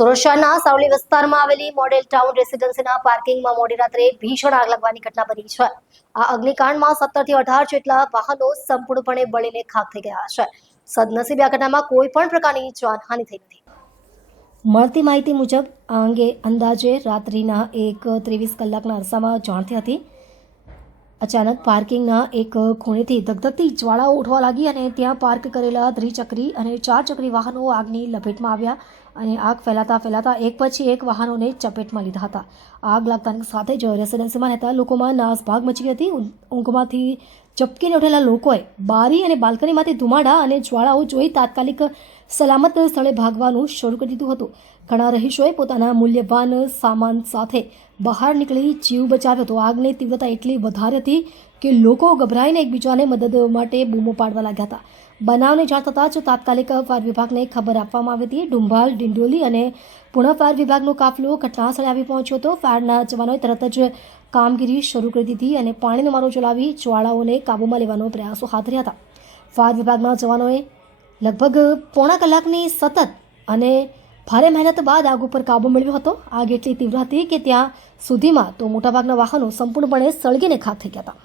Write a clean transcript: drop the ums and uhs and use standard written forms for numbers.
સુરત શહેરના સાવલી વિસ્તારમાં આવેલી મોડેલ ટાઉન રેસિડેન્સીના પાર્કિંગમાં મોડી રાત્રે ભીષણ આગ લાગવાની ઘટના બની છે। આ અગ્નિકાંડમાં 17 થી 18 જેટલા વાહનો સંપૂર્ણપણે બળીને ખાખ થઈ ગયા છે। સદનસીબે આ ઘટનામાં કોઈ પણ પ્રકારની જાનહાનિ થઈ નથી। મળતી માહિતી મુજબ આ અંગે અંદાજે રાત્રિના 1:23 કલાકના અરસામાં જાણ થઈ હતી। અચાનક પાર્કિંગના એક ખૂણેથી ધગધગતી જ્વાળાઓ ઉઠવા લાગી અને ત્યાં પાર્ક કરેલા દ્વિચક્રી અને 4 ચક્રી વાહનો આગની લપેટમાં આવ્યા અને આગ ફેલાતા એક પછી એક વાહનોને ચપેટમાં લીધા હતા। આગ લાગતાની સાથે જ રેસિડેન્સીમાં રહેતા લોકોમાં નાસભાગ મચી હતી। ઊંઘમાંથી ચપકીને ઉઠેલા લોકોએ બારી અને બાલ્કનીમાંથી ધુમાડા અને જ્વાળાઓ જોઈ તાત્કાલિક સલામત સ્થળે ભાગવાનું શરૂ કરી દીધું હતું। ઘણા રહીશોએ પોતાના મૂલ્યવાન સામાન સાથે બહાર નીકળી જીવ બચાવ્યો હતો। આગની તીવ્રતા એટલી વધારે હતી કે લોકો ગભરાઈને એકબીજાને મદદ માટે બૂમો પાડવા લાગ્યા હતા। બનાવને જાણ થતાં જ તાત્કાલિક ફાયર વિભાગને ખબર આપવામાં આવી હતી। ડુંભાલ, ડિંડોલી અને પુણે ફાયર વિભાગનો કાફલો ઘટનાસ્થળે આવી પહોંચ્યો હતો। ફાયરના જવાનોએ તરત જ કામગીરી શરૂ કરી દીધી અને પાણીનો મારો ચલાવી જ્વાળાઓને કાબૂમાં લેવાનો પ્રયાસો હાથ ધર્યા હતા। ફાયર વિભાગના જવાનોએ લગભગ પોણા કલાકની સતત અને ભારે મહેનત બાદ આગ ઉપર કાબુ મેળવ્યો હતો। આગ એટલી તીવ્ર હતી કે ત્યાં સુધીમાં તો મોટાભાગના વાહનો સંપૂર્ણપણે સળગીને ખાખ થઈ ગયા હતા।